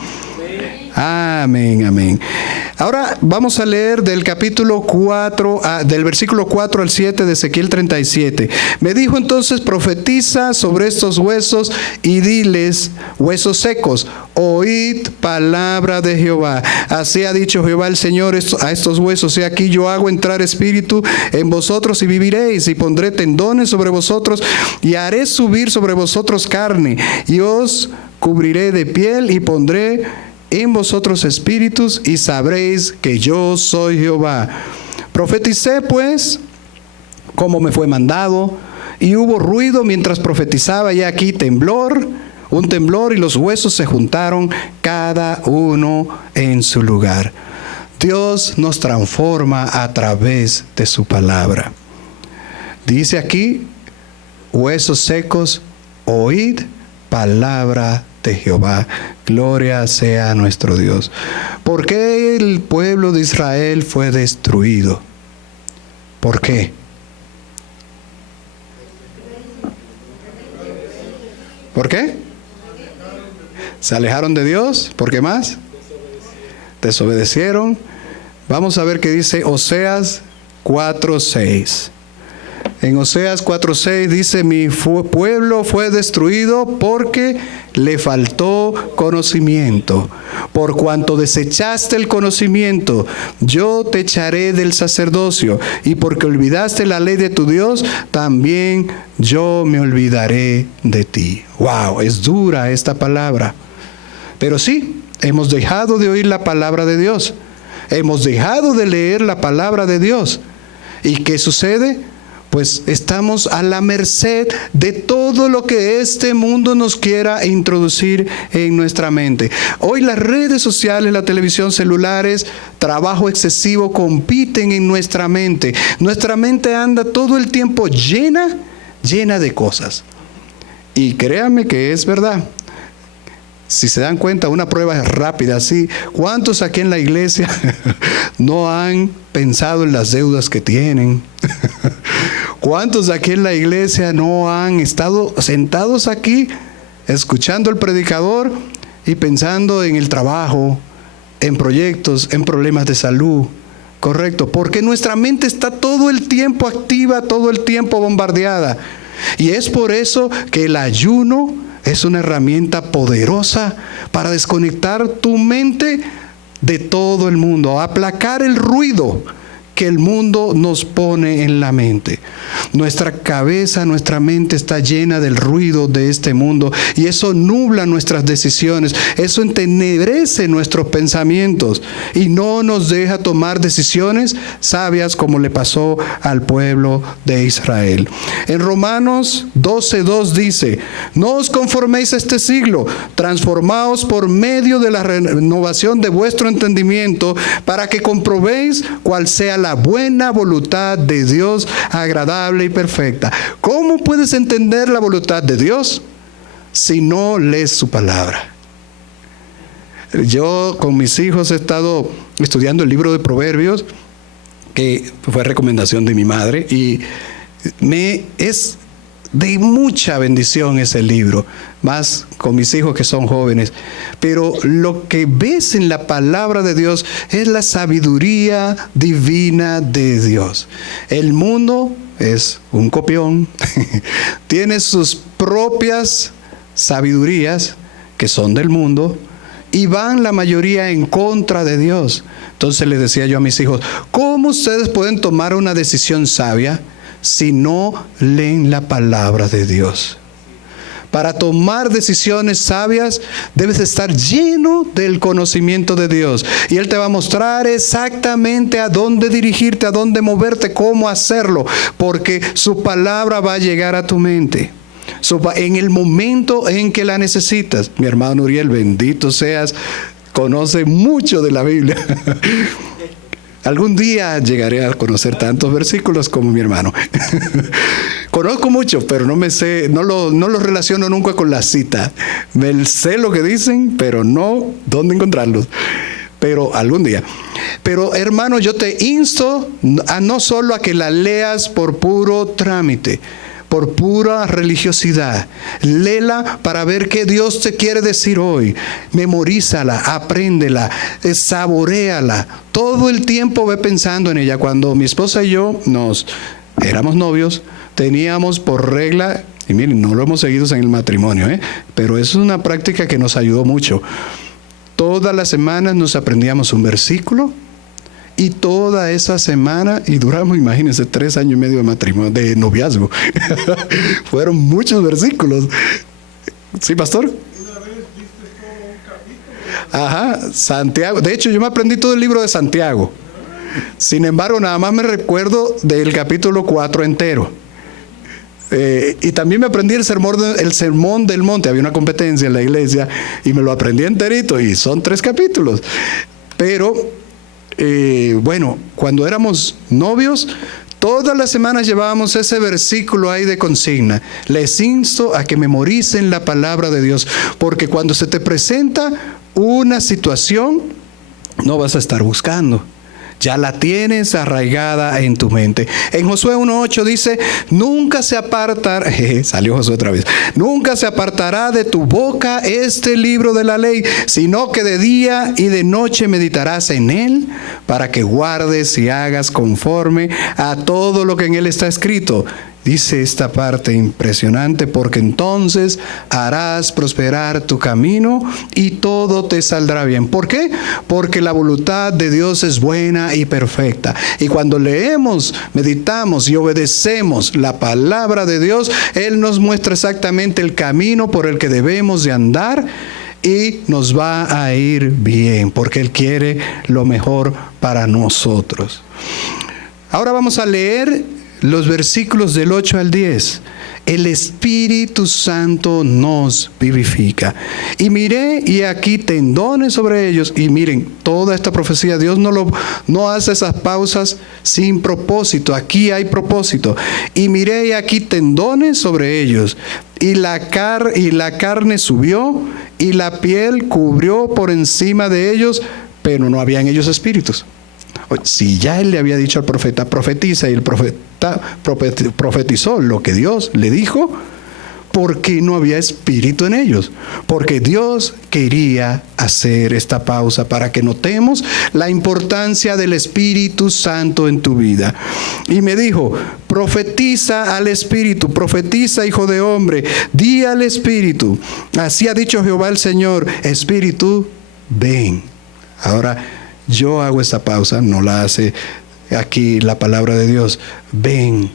Amén, amén. Ahora vamos a leer del capítulo 4, del versículo 4 al 7 de Ezequiel 37. Me dijo entonces, profetiza sobre estos huesos y diles, huesos secos, oíd palabra de Jehová. Así ha dicho Jehová el Señor a estos huesos, he aquí yo hago entrar espíritu en vosotros y viviréis, y pondré tendones sobre vosotros y haré subir sobre vosotros carne, y os cubriré de piel y pondré en vosotros espíritus y sabréis que yo soy Jehová. Profeticé pues como me fue mandado, y hubo ruido mientras profetizaba, y aquí un temblor, y los huesos se juntaron cada uno en su lugar. Dios nos transforma a través de su palabra. Dice aquí, huesos secos, oíd palabra de Jehová. Gloria sea a nuestro Dios. ¿Por qué el pueblo de Israel fue destruido? ¿Por qué? ¿Por qué? ¿Se alejaron de Dios? ¿Por qué más? Desobedecieron. Vamos a ver qué dice Oseas 4:6. En Oseas 4:6 dice, mi pueblo fue destruido porque le faltó conocimiento. Por cuanto desechaste el conocimiento, yo te echaré del sacerdocio. Y porque olvidaste la ley de tu Dios, también yo me olvidaré de ti. Wow, es dura esta palabra. Pero sí, hemos dejado de oír la palabra de Dios. Hemos dejado de leer la palabra de Dios. ¿Y qué sucede? Pues estamos a la merced de todo lo que este mundo nos quiera introducir en nuestra mente. Hoy las redes sociales, la televisión, celulares, trabajo excesivo compiten en nuestra mente. Nuestra mente anda todo el tiempo llena de cosas. Y créanme que es verdad. Si se dan cuenta, una prueba rápida así, ¿cuántos aquí en la iglesia no han pensado en las deudas que tienen? ¿Cuántos aquí en la iglesia no han estado sentados aquí escuchando al predicador y pensando en el trabajo, en proyectos, en problemas de salud? Correcto, porque nuestra mente está todo el tiempo activa, todo el tiempo bombardeada. Y es por eso que el ayuno es una herramienta poderosa para desconectar tu mente de todo el mundo, aplacar el ruido que el mundo nos pone en la mente. Nuestra cabeza, nuestra mente está llena del ruido de este mundo y eso nubla nuestras decisiones, eso entenebrece nuestros pensamientos y no nos deja tomar decisiones sabias como le pasó al pueblo de Israel. En Romanos 12:2 dice, no os conforméis a este siglo, transformaos por medio de la renovación de vuestro entendimiento para que comprobéis cuál sea la buena voluntad de Dios, agradable y perfecta. ¿Cómo puedes entender la voluntad de Dios si no lees su palabra? Yo con mis hijos he estado estudiando el libro de Proverbios, que fue recomendación de mi madre, y es de mucha bendición ese libro, más con mis hijos que son jóvenes. Pero lo que ves en la palabra de Dios es la sabiduría divina de Dios. El mundo es un copión, tiene sus propias sabidurías que son del mundo y van la mayoría en contra de Dios. Entonces les decía yo a mis hijos, ¿cómo ustedes pueden tomar una decisión sabia si no leen la palabra de Dios? Para tomar decisiones sabias debes estar lleno del conocimiento de Dios. Y Él te va a mostrar exactamente a dónde dirigirte, a dónde moverte, cómo hacerlo. Porque su palabra va a llegar a tu mente en el momento en que la necesitas. Mi hermano Uriel, bendito seas, conoce mucho de la Biblia. Algún día llegaré a conocer tantos versículos como mi hermano. Conozco mucho, pero no los relaciono nunca con la cita. Me sé lo que dicen, pero no dónde encontrarlos. Pero algún día. Pero hermano, yo te insto a no solo a que la leas por puro trámite, por pura religiosidad. Léela para ver qué Dios te quiere decir hoy. Memorízala, apréndela, saboréala. Todo el tiempo ve pensando en ella. Cuando mi esposa y yo éramos novios, teníamos por regla, y miren, no lo hemos seguido en el matrimonio, pero eso es una práctica que nos ayudó mucho. Todas las semanas nos aprendíamos un versículo. Y toda esa semana, y duramos, imagínense, 3 años y medio de matrimonio, de noviazgo. Fueron muchos versículos. ¿Sí, pastor? Una vez viste todo un capítulo. Ajá, Santiago. De hecho, yo me aprendí todo el libro de Santiago. Sin embargo, nada más me recuerdo del capítulo 4 entero. Y también me aprendí el sermón del monte. Había una competencia en la iglesia y me lo aprendí enterito. Y son 3 capítulos. Pero bueno, cuando éramos novios, todas las semanas llevábamos ese versículo ahí de consigna. Les insto a que memoricen la palabra de Dios, porque cuando se te presenta una situación, no vas a estar buscando. Ya la tienes arraigada en tu mente. En Josué 1:8 dice, nunca se apartará, salió Josué otra vez, nunca se apartará de tu boca este libro de la ley, sino que de día y de noche meditarás en él, para que guardes y hagas conforme a todo lo que en él está escrito. Dice esta parte impresionante, porque entonces harás prosperar tu camino y todo te saldrá bien. ¿Por qué? Porque la voluntad de Dios es buena y perfecta. Y cuando leemos, meditamos y obedecemos la palabra de Dios, Él nos muestra exactamente el camino por el que debemos de andar y nos va a ir bien, porque Él quiere lo mejor para nosotros. Ahora vamos a leer los versículos del 8 al 10. El Espíritu Santo nos vivifica. Y miré, y aquí tendones sobre ellos. Y miren, toda esta profecía, Dios no hace esas pausas sin propósito. Aquí hay propósito. Y miré, y aquí tendones sobre ellos. Y la carne subió, y la piel cubrió por encima de ellos, pero no había en ellos espíritus. Si ya él le había dicho al profeta, profetiza, y el profeta profetizó lo que Dios le dijo, ¿por qué no había espíritu en ellos? Porque Dios quería hacer esta pausa para que notemos la importancia del Espíritu Santo en tu vida. Y me dijo, profetiza al Espíritu, profetiza, hijo de hombre, di al Espíritu, así ha dicho Jehová el Señor, Espíritu, ven. Ahora, yo hago esta pausa, no la hace aquí la palabra de Dios. Ven.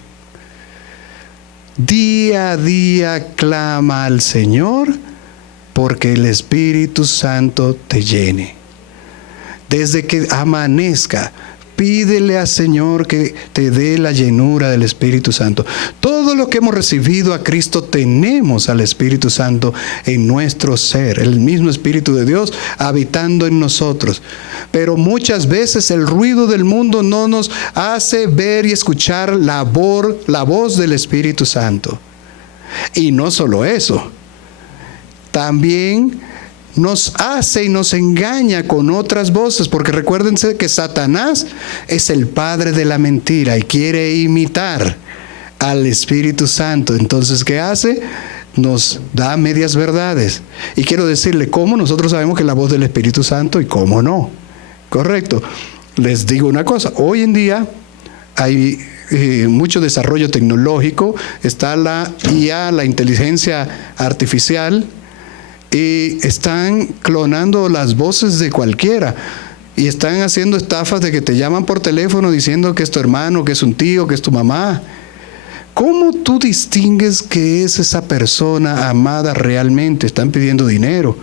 Día a día clama al Señor, porque el Espíritu Santo te llene. Desde que amanezca, pídele al Señor que te dé la llenura del Espíritu Santo. Todo lo que hemos recibido a Cristo, tenemos al Espíritu Santo en nuestro ser, el mismo Espíritu de Dios habitando en nosotros. Pero muchas veces el ruido del mundo no nos hace ver y escuchar la voz del Espíritu Santo. Y no solo eso, también nos hace y nos engaña con otras voces, porque recuérdense que Satanás es el padre de la mentira y quiere imitar al Espíritu Santo. Entonces, ¿qué hace? Nos da medias verdades. Y quiero decirle cómo nosotros sabemos que es la voz del Espíritu Santo y cómo no. Correcto. Les digo una cosa, hoy en día hay mucho desarrollo tecnológico, está la IA, la inteligencia artificial, y están clonando las voces de cualquiera. Y están haciendo estafas de que te llaman por teléfono diciendo que es tu hermano, que es un tío, que es tu mamá. ¿Cómo tú distingues que es esa persona amada realmente? Están pidiendo dinero.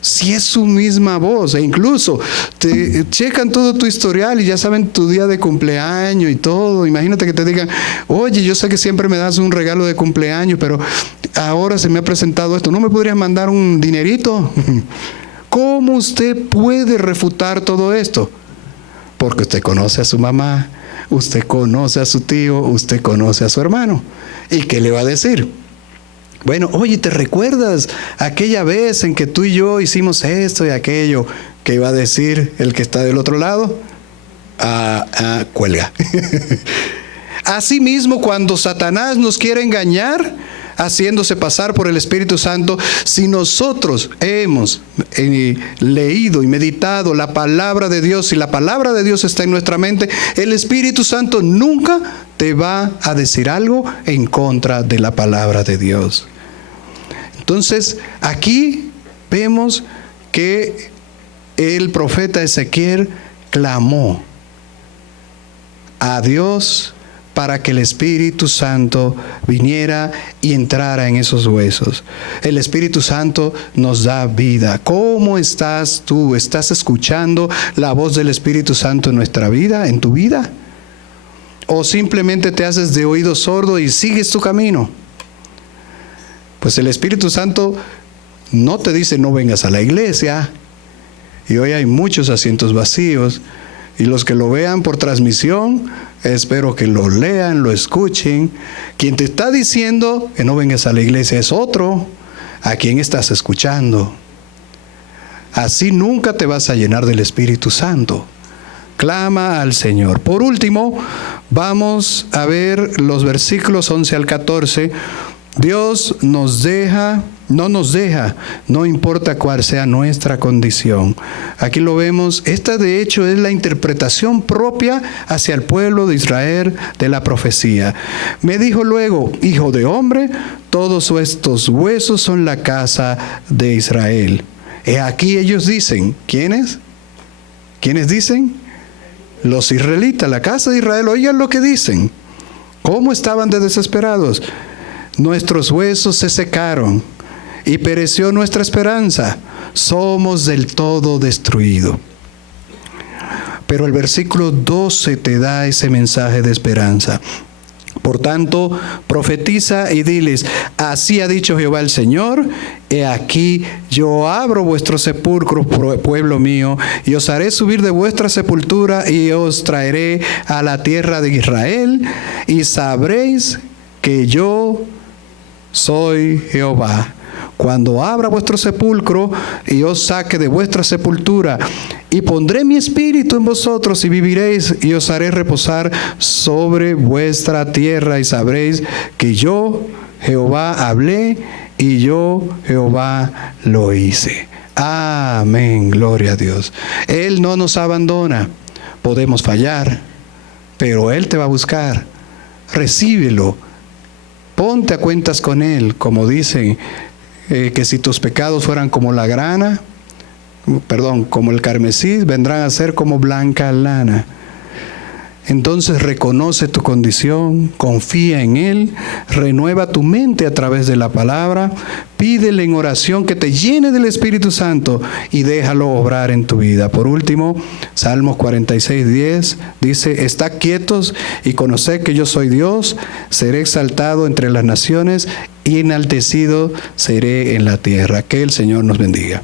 Si es su misma voz, e incluso te checan todo tu historial y ya saben tu día de cumpleaños y todo. Imagínate que te digan, oye, yo sé que siempre me das un regalo de cumpleaños, pero ahora se me ha presentado esto, ¿no me podrías mandar un dinerito? ¿Cómo usted puede refutar todo esto? Porque usted conoce a su mamá, usted conoce a su tío, usted conoce a su hermano. ¿Y qué le va a decir? Bueno, oye, ¿te recuerdas aquella vez en que tú y yo hicimos esto y aquello? ¿Qué va a decir el que está del otro lado? Cuelga. Asimismo, cuando Satanás nos quiere engañar, haciéndose pasar por el Espíritu Santo, si nosotros hemos leído y meditado la palabra de Dios, si la palabra de Dios está en nuestra mente, el Espíritu Santo nunca te va a decir algo en contra de la palabra de Dios. Entonces, aquí vemos que el profeta Ezequiel clamó a Dios para que el Espíritu Santo viniera y entrara en esos huesos. El Espíritu Santo nos da vida. ¿Cómo estás tú? ¿Estás escuchando la voz del Espíritu Santo en nuestra vida, en tu vida? ¿O simplemente te haces de oído sordo y sigues tu camino? Pues el Espíritu Santo no te dice no vengas a la iglesia. Y hoy hay muchos asientos vacíos. Y los que lo vean por transmisión, espero que lo lean, lo escuchen. Quien te está diciendo que no vengas a la iglesia es otro. ¿A quién estás escuchando? Así nunca te vas a llenar del Espíritu Santo. Clama al Señor. Por último, vamos a ver los versículos 11 al 14. Dios no nos deja, no importa cuál sea nuestra condición. Aquí lo vemos, esta de hecho es la interpretación propia hacia el pueblo de Israel de la profecía. Me dijo luego, hijo de hombre, todos estos huesos son la casa de Israel. Aquí ellos dicen, ¿quiénes? ¿Quiénes dicen? Los israelitas, la casa de Israel. Oigan lo que dicen. ¿Cómo estaban de desesperados? Nuestros huesos se secaron y pereció nuestra esperanza. Somos del todo destruidos. Pero el versículo 12 te da ese mensaje de esperanza. Por tanto, profetiza y diles, así ha dicho Jehová el Señor, he aquí yo abro vuestros sepulcros, pueblo mío, y os haré subir de vuestra sepultura y os traeré a la tierra de Israel, y sabréis que yo soy Jehová. Cuando abra vuestro sepulcro y os saque de vuestra sepultura, y pondré mi espíritu en vosotros y viviréis, y os haré reposar sobre vuestra tierra, y sabréis que yo, Jehová, hablé, y yo, Jehová, lo hice. Amén, gloria a Dios. Él no nos abandona. Podemos fallar, pero Él te va a buscar. Recíbelo. Ponte a cuentas con Él, como dicen, que si tus pecados fueran como la grana, como el carmesí, vendrán a ser como blanca lana. Entonces reconoce tu condición, confía en Él, renueva tu mente a través de la palabra, pídele en oración que te llene del Espíritu Santo y déjalo obrar en tu vida. Por último, Salmos 46:10 dice, estad quietos y conoced que yo soy Dios, seré exaltado entre las naciones y enaltecido seré en la tierra. Que el Señor nos bendiga.